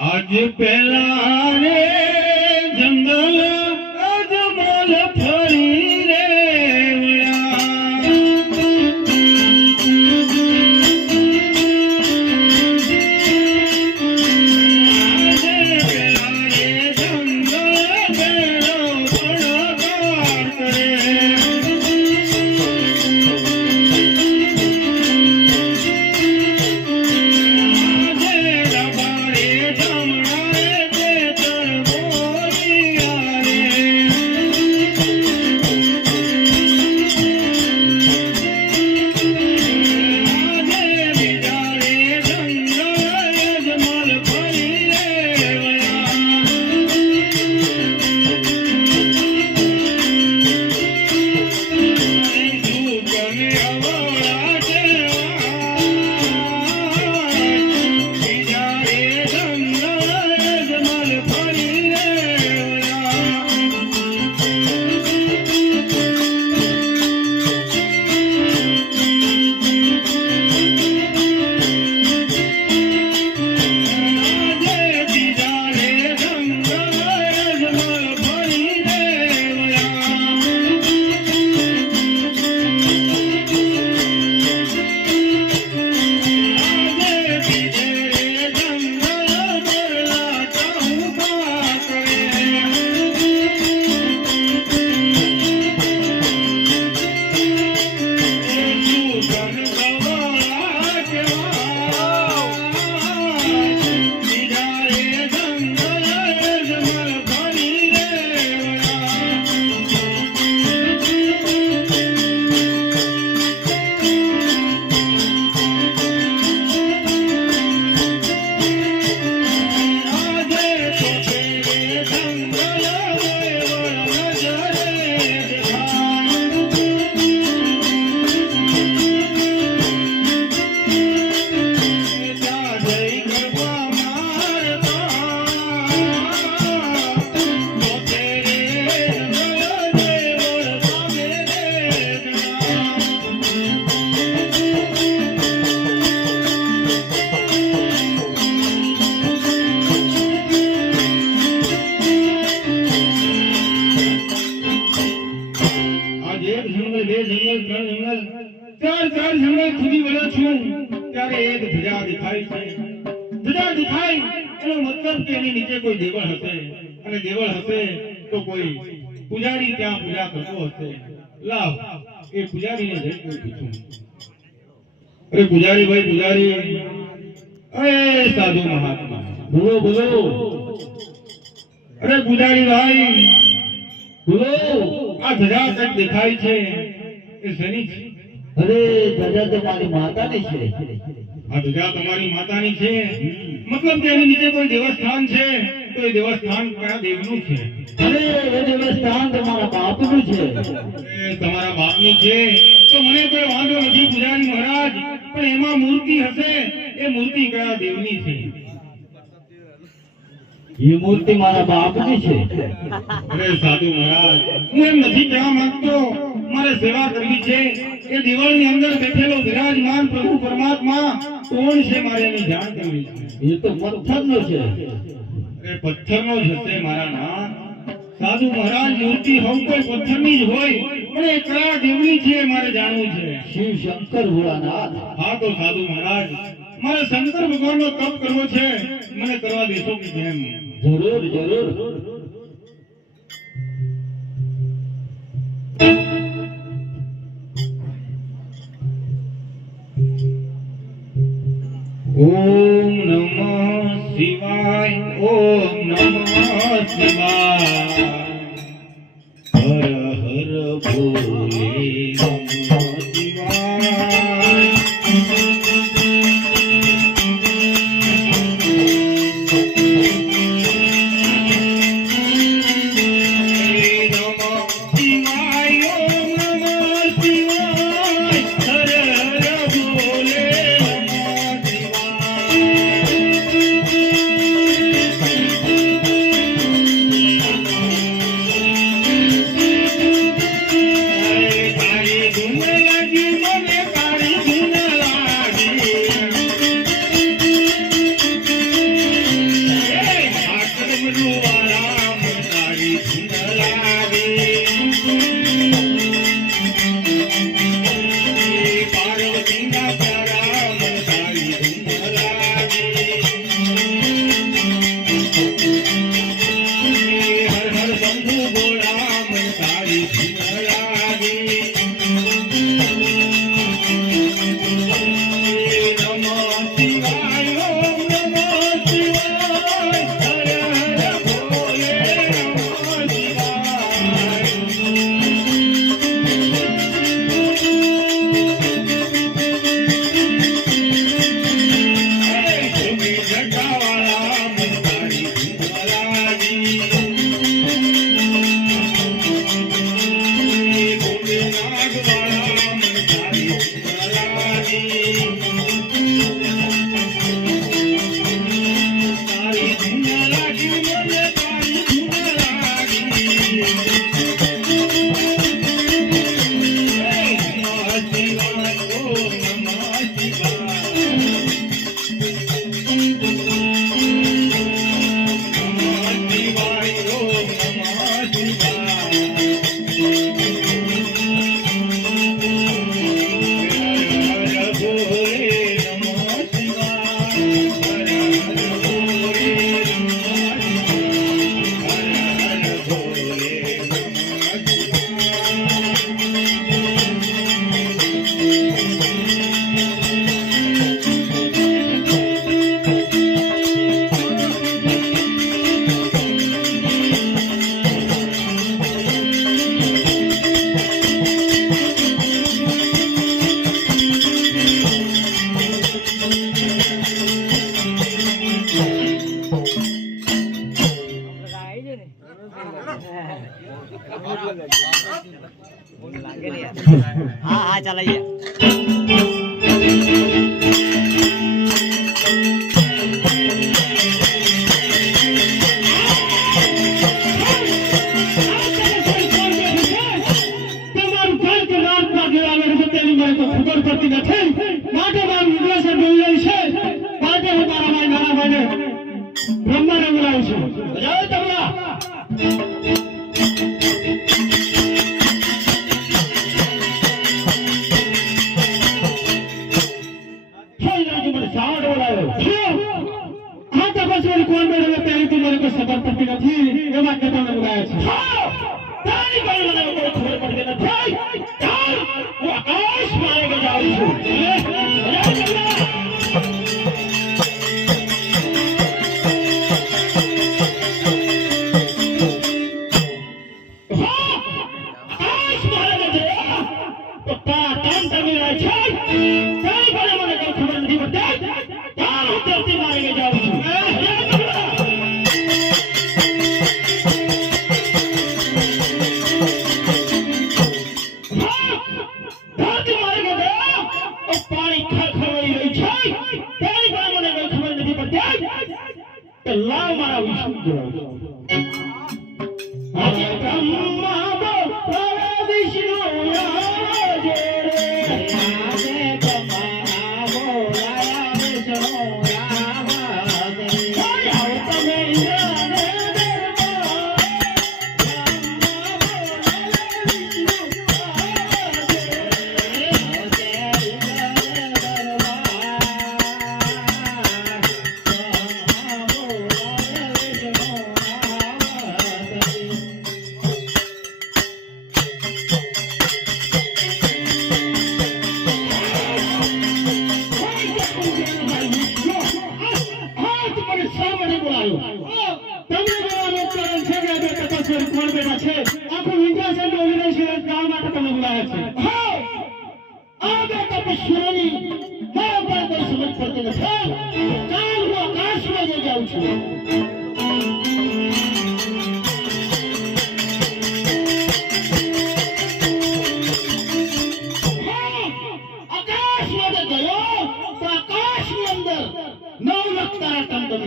આજ પેલા પૂજારી ત્યાં પૂજા લાવ. એ પૂજારીને જઈને પૂછું. અરે પૂજારી ભાઈ પૂજારી. અરે સાધુ મહાત્મા. બોલો બોલો. અરે પૂજારી ભાઈ બોલો. આ ધજા કંઈક દેખાય છે. એ શેની છે? અરે ધજા તો માતાની છે. આ ધજા તમારી માતાની છે. મતલબ કે એની નીચે કોઈ દેવસ્થાન છે? તો એ દેવસ્થાન કયા દેવનું છે. અરે એ દેવસ્થાન તમારા બાપનું છે. એ તમારા બાપનું છે. તો મને કોઈ વાંધો નથી પૂજારી મહારાજ પણ એમાં મૂર્તિ હશે એ મૂર્તિ કયા દેવની છે? એ મૂર્તિ મારા બાપની છે. અરે સાધુ મહારાજ હું એમ નથી કહેવા માંગતો. મારે સેવા કરવી છે. એ દિવાળની અંદર બેઠેલો વિરાજમાન પ્રભુ પરમાત્મા કોણ છે મારે એની જાણ કરવી છે? એ તો પથ્થરનો છે. એ પથ્થરનો જ હશે મારા નામ. સાધુ મહારાજ મૂર્તિ હોમ કોઈ પથ્થરની જ હોય પણ એ કયા દેવની છે મારે જાણવું છે. શિવ શંકર ભોળાનાથ. હા તો સાધુ મહારાજ મારે શંકર ભગવાનનો તપ કરવો છે મને કરવા દેશો કે કેમ જરૂર જરૂર. શિવાય ઓમ નમઃ શિવાય હા હા ચાલે पप्पा पान कमी Oh.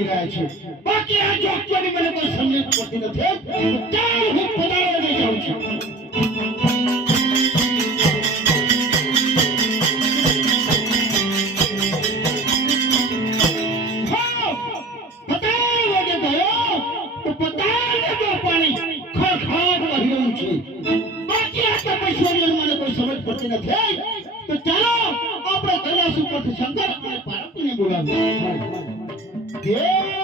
રહ્યા છે. બાકી આ જોક્યોની મને કોઈ સમજ પડતી નથી, ચાલ હું પધારવાને જાઉં છું. પડતી નથી તો ચાલો આપણે કૈલાસ ઉપર શંકર અને પાર્વતીને બોલાવીએ Yeah.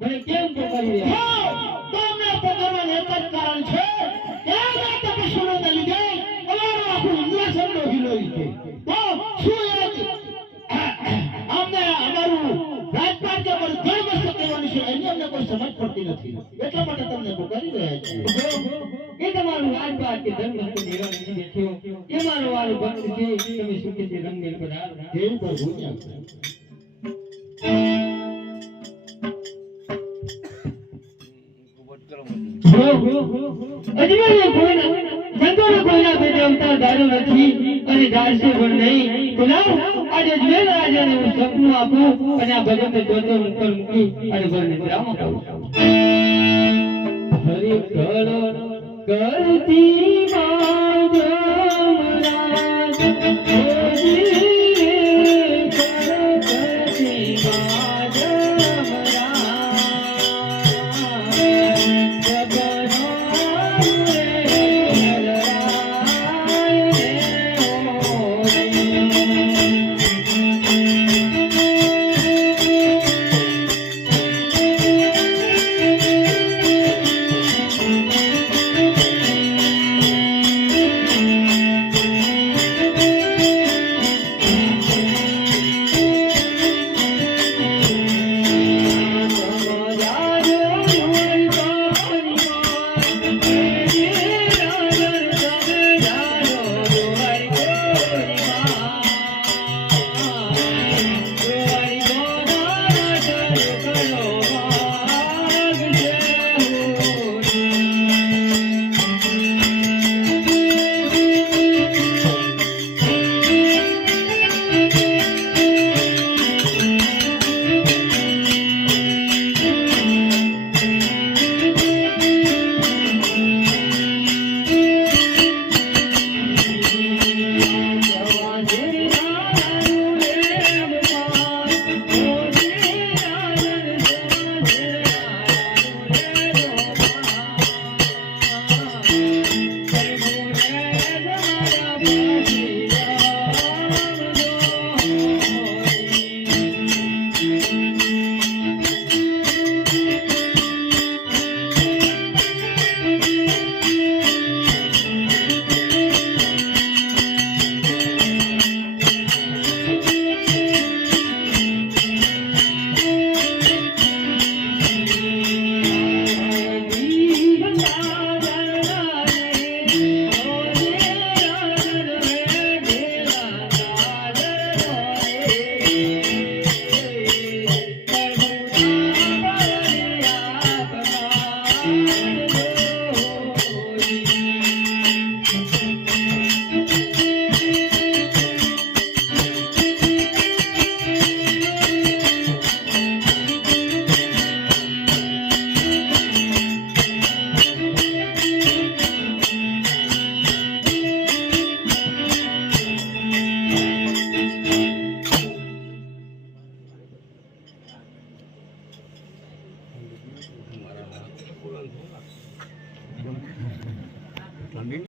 મને કેમ એક જ કારણ છે. કે આ તપસ્વીઓને લીધે અમારું આખું ઇન્દ્રસન રોકી લો અમને અમારું રાજપાટ કે અમારું કઈ વસ્તુ કહેવાની છે એની અમને કોઈ સમજ પડતી નથી. એટલા માટે તમને કરી રહ્યા એ તમારું રાજપાટ કે ધર્મ એ મારો વાળો ભક્ત છે. Thank you. નથી. અને ધારશે આજે હું સપનું આપું અને આ કળ કરતી